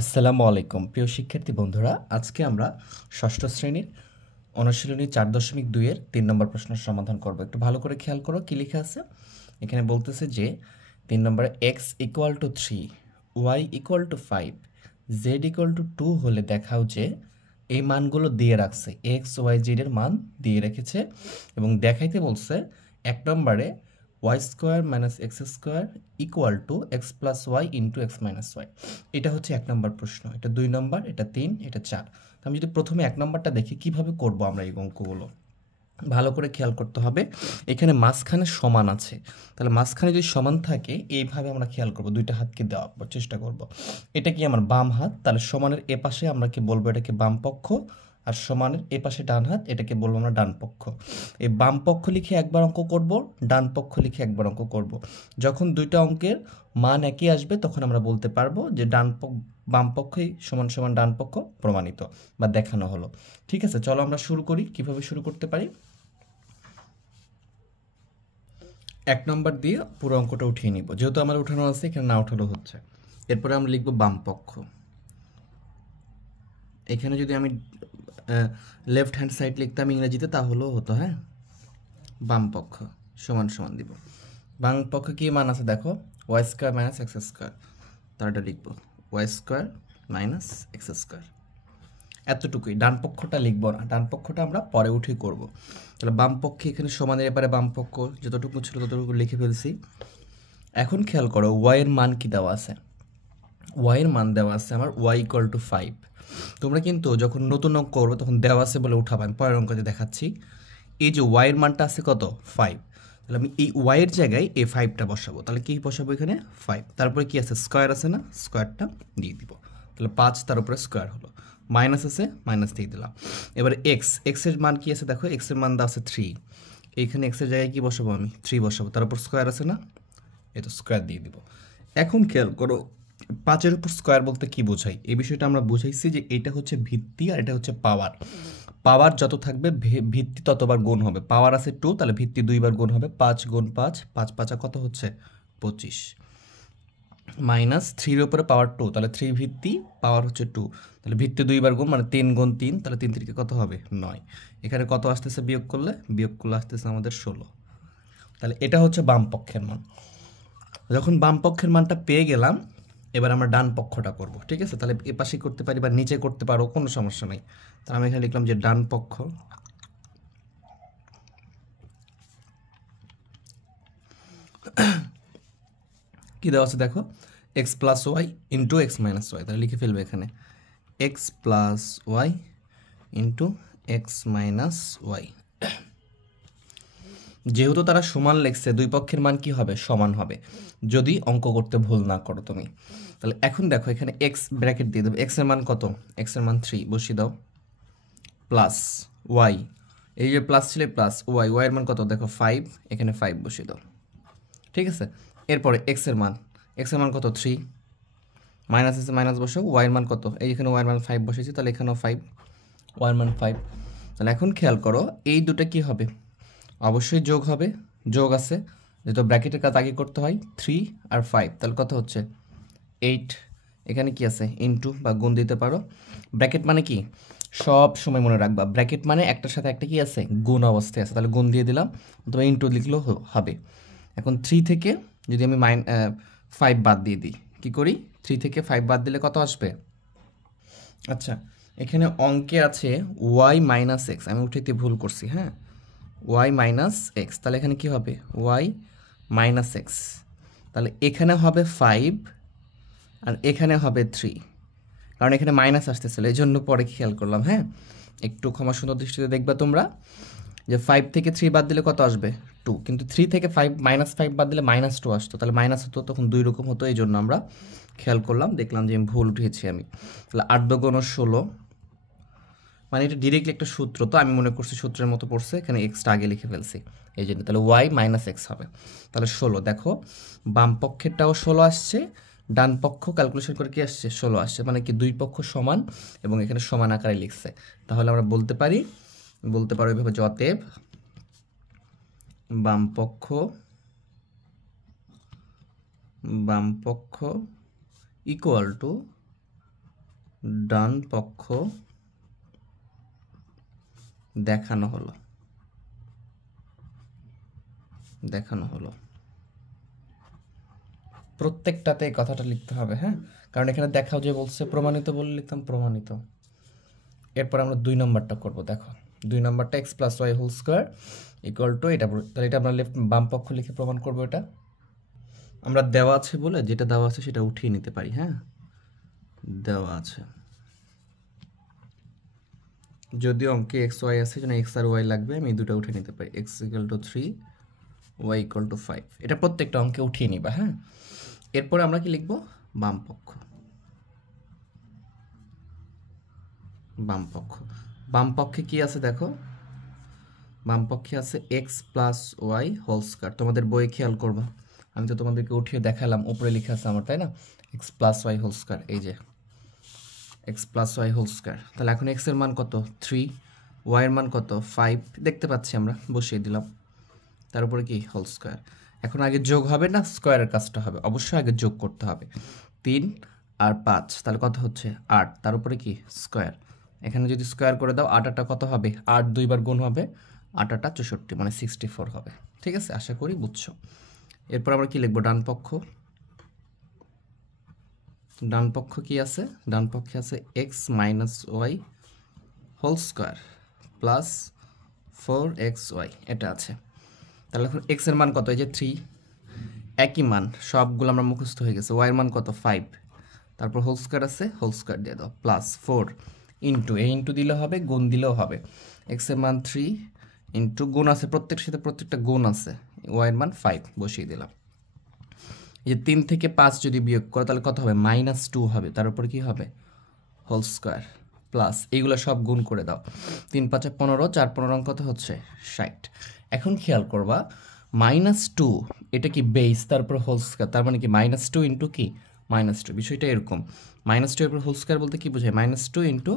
আসসালামু আলাইকুম প্রিয় শিক্ষার্থী বন্ধুরা, আজকে আমরা ষষ্ঠ শ্রেণীর অনুশীলনী 4.2 এর 3 নম্বর প্রশ্নের সমাধান করব। একটু ভালো করে খেয়াল করো কি লেখা আছে। এখানে বলতেছে যে 3 নম্বরে x equal to 3, y equal to 5, z equal to 2 হলে দেখাও যে এই মানগুলো দিয়ে রাখছে, x y z এর মান দিয়ে রেখেছে এবং দেখাইতে বলছে 1 নম্বরে y square minus x square equal to x plus y into x minus y. এটা হচ্ছে 1 নম্বর প্রশ্ন, এটা 2 নম্বর, এটা 3, এটা 4। তো আমি যদি প্রথমে 1 নম্বরটা দেখি কিভাবে করব আমরা এই অঙ্কগুলো, ভালো করে খেয়াল করতে হবে। এখানে মাঝখানে সমান আছে, তাহলে মাঝখানে যদি সমান থাকে এইভাবে আমরা খেয়াল করব, দুইটা হাতকে দেওয়ার চেষ্টা করব। এটা কি আমার বাম হাত, তাহলে সমানের এ পাশে আমরা কি বলবো, এটাকে বাম পক্ষ, আর সমানের এ পাশে ডান হাত, এটাকে বলবো আমরা ডান পক্ষ। এই বাম পক্ষ লিখে একবার অঙ্ক করব, ডান পক্ষ লিখে একবার অঙ্ক করব। যখন দুইটা অঙ্কের মান একই আসবে তখন আমরা বলতে পারবো যে বাম পক্ষই সমান সমান ডান পক্ষ প্রমাণিত বা দেখানো হলো। ঠিক আছে, চলো আমরা শুরু করি। কিভাবে শুরু করতে পারি, 1 নম্বর দিয়ে পুরো অঙ্কটা উঠিয়ে নিব, যেহেতু আমার উঠানো আছে এখানে না উঠালেও হচ্ছে। এরপরে আমরা লিখব বাম পক্ষ। এখানে যদি আমি লেফট হ্যান্ড সাইড লিখতাম ইংরেজিতে তাহলেও হতো, হ্যাঁ। বাম পক্ষ সমান সমান দিব। বাম পক্ষে কি মান আছে দেখো, y square minus x square, তারটা লিখবো y square minus x square. এতটুকুই, ডান পক্ষটা লিখবো না, ডান পক্ষটা আমরা পরে উঠে করব। তাহলে বাম পক্ষে এখানে সমানের এবারে বাম পক্ষ যতটুকু ছিল ততটুকু লিখে ফেলছি। এখন খেয়াল করো ওয়াই এর মান কি দেওয়া আছে, ওয়াই এর মান দেওয়া আছে আমার ওয়াই ইকুয়াল টু 5। তোমরা কিন্তু যখন নতুন অঙ্ক করবো তখন দেওয়া আছে বলে উঠাবা, আমি পরের অঙ্কতে দেখাচ্ছি। এই যে ওয়াই এর মানটা আছে কত, 5, তাহলে আমি এই ওয়াই এর জায়গায় এই 5টা বসাবো। তাহলে কি বসাবো এখানে 5, তারপরে কি আছে স্কোয়ার আছে না, স্কোয়ারটা দিয়ে দিব। তাহলে 5 তার উপরে স্কোয়ার হলো, মাইনাস আছে মাইনাস দিয়ে দিলাম। এবারে এক্স এর মান কি আছে দেখো, এক্স এর মান দেওয়া আছে 3, এইখানে এক্স এর জায়গায় কি বসাবো, আমি 3 বসাবো, তার উপর স্কোয়ার আছে না, এই তো স্কোয়ার দিয়ে দিব। এখন খেয়াল করো 5-এর উপর স্কোয়ার বলতে কি বোঝাই, এই বিষয়টা আমরা বুঝাইছি যে এটা হচ্ছে ভিত্তি আর এটা হচ্ছে পাওয়ার। পাওয়ার যত থাকবে ভিত্তি ততবার গুণ হবে। পাওয়ার আছে 2, তাহলে ভিত্তি 2 বার গুণ হবে, 5 গুণ 5, 5 5 কত হচ্ছে 25, মাইনাস 3-এর উপরে পাওয়ার 2, তাহলে 3 ভিত্তি পাওয়ার হচ্ছে 2, তাহলে ভিত্তি 2 বার গুণ মানে 3 গুণ 3, তাহলে 3 থেকে কত হবে 9। এখানে কত আসতেছে বিয়োগ করলে আসতেছে আমাদের 16। তাহলে এটা হচ্ছে বাম পক্ষের মান। যখন বাম পক্ষের মানটা পেয়ে গেলাম, এবার আমরা ডান পক্ষটা করব। ঠিক আছে, তাহলে এ পাশে করতে পারি বা নিচে করতে পারো, কোনো সমস্যা নেই। তাহলে আমি এখানে লিখলাম যে ডান পক্ষ কি দেওয়া আছে দেখো, x plus y into x minus y. তাহলে লিখে ফেলবে এখানে x plus y into x minus y. যেহেতু তারা সমান লেখছে, দুই পক্ষের মান কি হবে, সমান হবে, যদি অঙ্ক করতে ভুল না করো তুমি। তাহলে এখন দেখো এখানে এক্স ব্র্যাকেট দিয়ে দেবো, এক্স এর মান কত, এক্স এর মান 3 বসিয়ে দাও, প্লাস ওয়াই, এই যে প্লাস ছিল প্লাস ওয়াই, ওয়াই এর মান কত দেখো 5, এখানে 5 বসিয়ে দাও। ঠিক আছে, এরপরে এক্স এর মান, এক্স এর মান কত 3, মাইনাস আছে মাইনাস বসো, ওয়াই এর মান কত, এই এখানে ওয়াই এর মান 5 বসেছি, তাহলে এখানেও 5, ওয়াই এর মান 5। তাহলে এখন খেয়াল করো এই দুটো কি হবে, অবশ্যই যোগ হবে, যোগ আছে, যেহেতু ব্র্যাকেটের কাজ আগে করতে হয়, 3 আর 5, তাহলে কত হচ্ছে 8। এখানে কি আছে ইনটু বা গুণ দিতে পারো। ব্র্যাকেট মানে কি, সব সময় মনে রাখবা ব্র্যাকেট মানে একটার সাথে একটা কি আছে, গুণ অবস্থায় আছে, তাহলে গুণ দিয়ে দিলাম, অথবা ইনটু লিখলেও হবে। এখন 3 থেকে যদি আমি 5 বাদ দিয়ে দিই, কি করি, 3 থেকে 5 বাদ দিলে কত আসবে। আচ্ছা, এখানে অঙ্কে আছে ওয়াই মাইনাস এক্স, আমি উঠাইতে ভুল করছি, হ্যাঁ, ওয়াই মাইনাস এক্স, তাহলে এখানে কি হবে ওয়াই মাইনাস এক্স, তাহলে এখানে হবে 5 আর এখানে হবে 3, কারণ এখানে মাইনাস আসতেছিল এই জন্য পরে খেয়াল করলাম, হ্যাঁ। একটু ক্ষমা সুন্দর দৃষ্টিতে দেখবা তোমরা, যে 5 থেকে 3 বাদ দিলে কত আসবে 2, কিন্তু 3 থেকে 5 -5 বাদ দিলে -2 আসতো, তাহলে মাইনাস হতো, তখন 2 রকম হতো, এই জন্য আমরা খেয়াল করলাম, দেখলাম যে আমি ভুল উঠেছি আমি। তাহলে 8 × 16, মানে এটা ডিরেক্টলি একটা সূত্র, তো আমি মনে করছি সূত্রের মতো পড়ছে, এখানে এক্সটা আগে লিখে ফেলছি এই জন্য, তাহলে ওয়াই মাইনাস এক্স হবে। তাহলে 16, দেখো বাম পক্ষেরটাও 16 আসছে, ডান পক্ষ ক্যালকুলেশন করে কি আসছে 16 আসছে, মানে কি দুই পক্ষ সমান এবং এখানে সমান আকারে লিখছে। তাহলে আমরা বলতে পারো এইভাবে, অতএব বাম পক্ষ ইকুয়াল টু ডান পক্ষ দেখানো হলো প্রত্যেকটাতে এই কথাটা লিখতে হবে, হ্যাঁ, কারণ এখানে দেখাও যে বলছে, প্রমাণিত বলে লিখতাম প্রমাণিত। এরপর আমরা 2 নম্বরটা করব। দেখো 2 নম্বরটা x + y whole square equal to এটা, তাহলে এটা আমরা বাম পক্ষ লিখে প্রমাণ করব। এটা আমরা দেওয়া আছে বলে যেটা দেওয়া আছে সেটা উঠিয়ে নিতে পারি, হ্যাঁ, দেওয়া আছে যদিও অঙ্কে x y আছে, জন্য x আর y লাগবে, আমি এই দুটো উঠে নিতে পারি। x = 3 y = 5, এটা প্রত্যেকটা অঙ্কে উঠিয়ে নিবা, হ্যাঁ। এরপর আমরা কি লিখব? বাম পক্ষে কি আছে দেখো, বাম পক্ষে আছে x + y হোল স্কয়ার। তোমাদের বই খেয়াল করবা, আমি তো তোমাদেরকে উঠিয়ে দেখালাম, উপরে লেখা আছে আমার, তাই না? x + y হোল স্কয়ার, এই যে x + y হোল স্কয়ার। তাহলে এখন x এর মান কত? 3, y এর মান কত? 5, দেখতে পাচ্ছি আমরা, বসিয়ে দিলাম, তার উপরে কি হোল স্কয়ার। এখন আগে যোগ হবে না স্কয়ারের কাজটা হবে, অবশ্যই আগে যোগ করতে হবে। 3 আর 5 তাহলে কত হচ্ছে? 8, তার উপরে কি স্কয়ার। এখানে যদি স্কয়ার করে দাও 8 কত হবে? 8 দুইবার গুণ হবে, 8 64, মানে 64 হবে। ঠিক আছে, আশা করি বুঝছো। এরপর আমরা কি লিখবো? ডান পক্ষ কি আছে? ডান পক্ষে আছে x - y whole square plus 4xy, এটা আছে। তাহলে এখন x এর মান কত? এই যে 3, একই মান, সবগুলো আমরা মুখস্থ হয়ে গেছে। y এর মান কত? 5, তারপর হোল স্কয়ার আছে, হোল স্কয়ার দিয়ে দাও, প্লাস 4 ইন্টু, এই ইন্টু দিলেও হবে, গুণ দিলেও হবে। x এর মান 3 ইন্টু, গুণ আছে প্রত্যেকটার সাথে, প্রত্যেকটা গুণ আছে, y এর মান 5 বসিয়ে দিলাম। এই যে 3 থেকে 5 যদি বিয়োগ করো তাহলে কত হবে? -2 হবে, তার উপর কি হবে? হোল স্কয়ার প্লাস, এইগুলো সব গুণ করে দাও। 3 5 15, 4 15 কত হচ্ছে? 60। এখন খেয়াল করবা, -2 এটা কি বেস, তারপর হোল স্কয়ার, তার মানে কি -2 ইন্টু কি -2, বিষয়টা এরকম। -2 এর উপর হোল স্কয়ার বলতে কি বোঝায়? -2 ইন্টু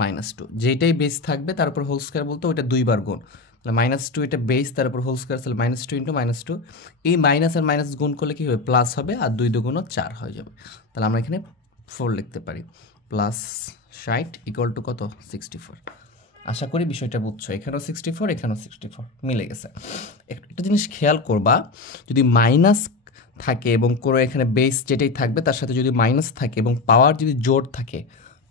-2, যেটাই বেস থাকবে তারপর হোল স্কয়ার বলতে ওইটা দুইবার গুণ। তাহলে -2 এটা বেস, তারপর হোল স্কয়ার, তাহলে -2 ইন্টু -2, এই মাইনাস আর মাইনাস গুণ করলে কি হবে? প্লাস হবে, আর 2 2 গুণ 4 হয়ে যাবে। তাহলে আমরা এখানে 4 লিখতে পারি, প্লাস 60 ইকুয়াল টু কত? 64। আশা করি বিষয়টা বুঝছো। এখানেও 64, এখানেও 64 মিলে গেছে। একটা জিনিস খেয়াল করবা, যদি মাইনাস থাকে এবং কোনো এখানে বেস যেটাই থাকবে তার সাথে যদি মাইনাস থাকে এবং পাওয়ার যদি জোড় থাকে,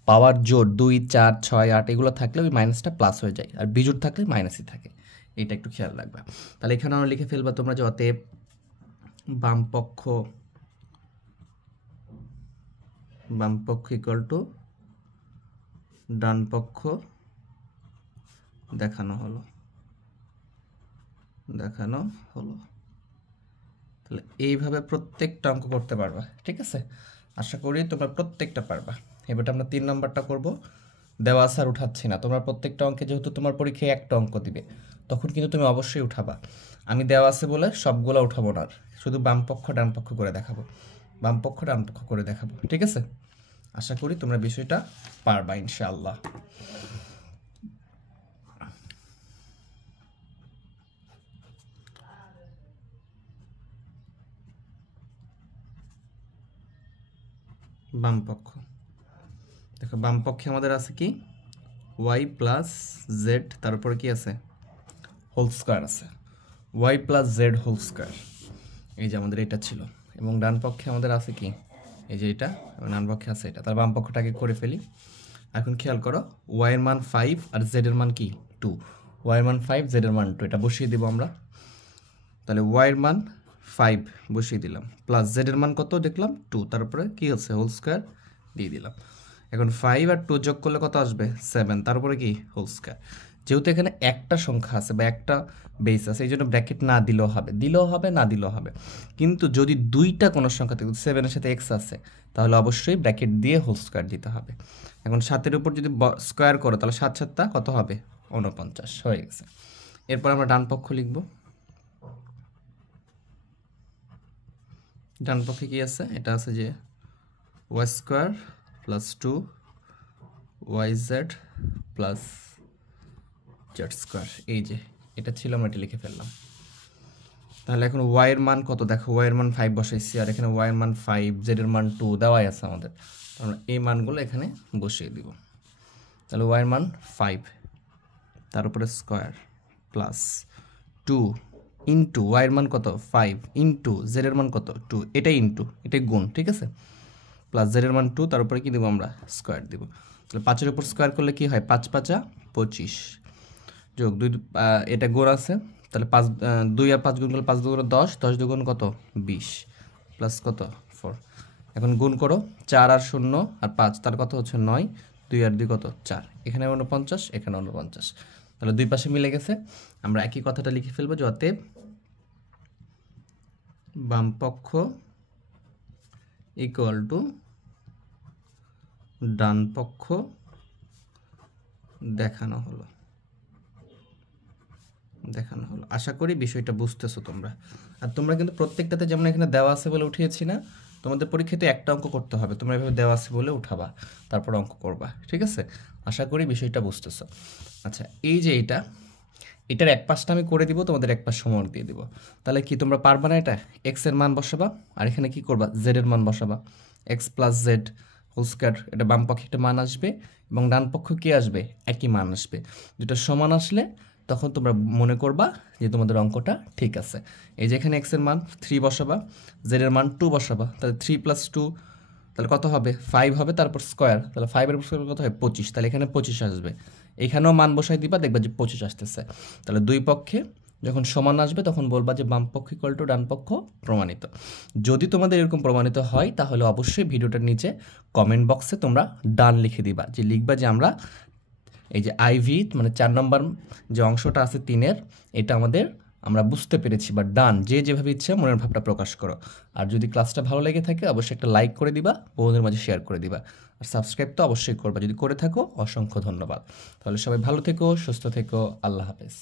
পাওয়ার জোড় 2 4 6 8 এগুলো থাকলে ওই মাইনাসটা প্লাস হয়ে যায়, আর বিজোড় থাকলে মাইনাসই থাকে, এটা একটু খেয়াল রাখবা। তাহলে এখানে আমরা লিখে ফেলবা তোমরা যে অতএব বাম পক্ষ ইকুয়াল টু ডান পক্ষ দেখানো হলো। তাহলে এইভাবে প্রত্যেকটা অঙ্ক করতে পারবা, ঠিক আছে? আশা করি তোমরা প্রত্যেকটা পারবা। এবারে আমরা 3 নম্বরটা করব। দেওয়া আছে আর উঠাচ্ছি না, তোমরা প্রত্যেকটা অঙ্কে যেহেতু তোমার পরীক্ষায় একটা অঙ্ক দিবে, তখন কিন্তু তুমি অবশ্যই উঠাবা। আমি দেওয়া আছে বলে সবগুলো উঠাবো না, শুধু বাম পক্ষ ডান পক্ষ করে দেখাবো, বাম পক্ষ ডান পক্ষ করে দেখাবো, ঠিক আছে? আশা করি তোমরা বিষয়টা পারবা ইনশাআল্লাহ। বাম পক্ষ দেখো, বাম পক্ষে আমাদের আছে কি? y + z, তার উপরে কি আছে? হোল স্কয়ার আছে, y + z হোল স্কয়ার, এই যে আমাদের এটা ছিল। এবং ডান পক্ষে আমাদের আছে কি? এই যে এটা, এবং ডান পক্ষে আছে এটা। তাহলে বাম পক্ষটাকে করে ফেলি। এখন খেয়াল করো, y এর মান 5 আর z এর মান কি? 2, y এর মান 5, z এর মান 2, এটা বসিয়ে দেবো আমরা। তাহলে y এর মান 5 বসিয়ে দিলাম, প্লাস z এর মান কত দেখলাম? 2, তারপরে কি আছে? হোল স্কয়ার দিয়ে দিলাম। এখন 5 আর 2 যোগ করলে কত আসবে? 7, তারপরে কি? Whole square. যেহেতু এখানে একটা সংখ্যা আছে বা একটা বেস আছে, এই জন্য ব্র্যাকেট না দিলেও হবে, না দিলেও হবে। কিন্তু যদি দুইটা কোনো সংখ্যা থাকে, 7 এর সাথে এক্স আছে, তাহলে অবশ্যই ব্র্যাকেট দিয়ে হোল স্কয়ার দিতে হবে। এখন 7 এর উপর যদি স্কয়ার করো তাহলে 7 7 কত হবে? 49 হয়ে গেছে। এরপর আমরা ডান পক্ষ লিখব। ডান পক্ষে কি আছে? এটা আছে যে y² + 2 yz + z², এই যে এটা ছিল, আমরা এটা লিখে ফেললাম। তাহলে এখন y এর মান কত দেখো, y এর মান 5 বসাইছি, আর এখানে y এর মান 5, z এর মান 2 দেওয়াই আছে আমাদের। আমরা এই মানগুলো এখানে বসিয়ে দিব। তাহলে ওয়াইয়ের মান 5, তার উপরে স্কোয়ার প্লাস 2 ইন্টু ওয়াইয়ের মান কত 5 ইন্টু জেডের মান কত 2, এটাই ইন্টু, এটাই গুণ, ঠিক আছে, প্লাস জেডের মান 2, তার উপরে কী দেবো আমরা স্কোয়ার দিব। তাহলে 5-এর উপর স্কোয়ার করলে কি হয় 5 5 25 যোগ 2, এটা গুণ আছে, তাহলে 2 আর 5 গুণ করলে 5 2 10, 10 2 কত 20 প্লাস কত 4। এখন গুণ করো 4 আর 0 আর 5, তার কত হচ্ছে 9, 2 আর 2 কত 4, এখানে 49, এখানে 49, তাহলে দুই পাশে মিলে গেছে। আমরা একই কথাটা লিখে ফেলবো যে অতএব বাম পক্ষ ইকুয়াল টু ডান পক্ষ দেখানো হলো। আশা করি বিষয়টা বুঝতেছো তোমরা। আর তোমরা কিন্তু প্রত্যেকটাতে যেমন এখানে দেওয়া আছে বলে উঠিয়েছি না, তোমাদের পরীক্ষাতে একটা অঙ্ক করতে হবে, তোমরা এভাবে দেওয়া আছে বলে উঠাবা, তারপর অঙ্ক করবা, ঠিক আছে? আশা করি বিষয়টা বুঝতেছো। আচ্ছা, এই যে এটার এক পাশটা আমি করে দিব, তোমাদের এক পাশ হোমওয়ার্ক দিয়ে দিব। তাহলে কি তোমরা পারবা না? এটা এক্স এর মান বসাবা, আর এখানে কি করবা জেড এর মান বসাবা, X plus Z whole square, এটা বাম পক্ষে একটা মান আসবে এবং ডান পক্ষ কি আসবে একই মান আসবে। দুটো সমান আসলে তখন তোমরা মনে করবা যে তোমাদের অঙ্কটা ঠিক আছে। এই যে এখানে এক্স এর মান 3 বসাবা, জেড এর মান 2 বসাবা, তাহলে 3 + 2 তাহলে কত হবে 5 হবে, তারপর স্কোয়ার, তাহলে 5 এর স্কোয়ার কত হয় 25, তাহলে এখানে 25 আসবে। এখানেও মান বসাই দিবা, দেখবা যে 25 আসতেছে। তাহলে দুই পক্ষে যখন সমান আসবে তখন বলবা যে বাম পক্ষ ইকুয়াল টু ডান পক্ষ প্রমাণিত। যদি তোমাদের এরকম প্রমাণিত হয় তাহলে অবশ্যই ভিডিওটার নিচে কমেন্ট বক্সে তোমরা ডান লিখে দিবা, যে লিখবা যে আমরা এই যে আইভি মানে 4 নম্বর যে অংশটা আছে 3-এর, এটা আমরা বুঝতে পেরেছি বা ডান, যে যেভাবে ইচ্ছে মনের ভাবটা প্রকাশ করো। আর যদি ক্লাসটা ভালো লেগে থাকে অবশ্যই একটা লাইক করে দিবা, বন্ধুদের মাঝে শেয়ার করে দিবা, আর সাবস্ক্রাইব তো অবশ্যই করবা। যদি করে থাকো অসংখ্য ধন্যবাদ। তাহলে সবাই ভালো থেকো, সুস্থ থেকো, আল্লাহ হাফেজ।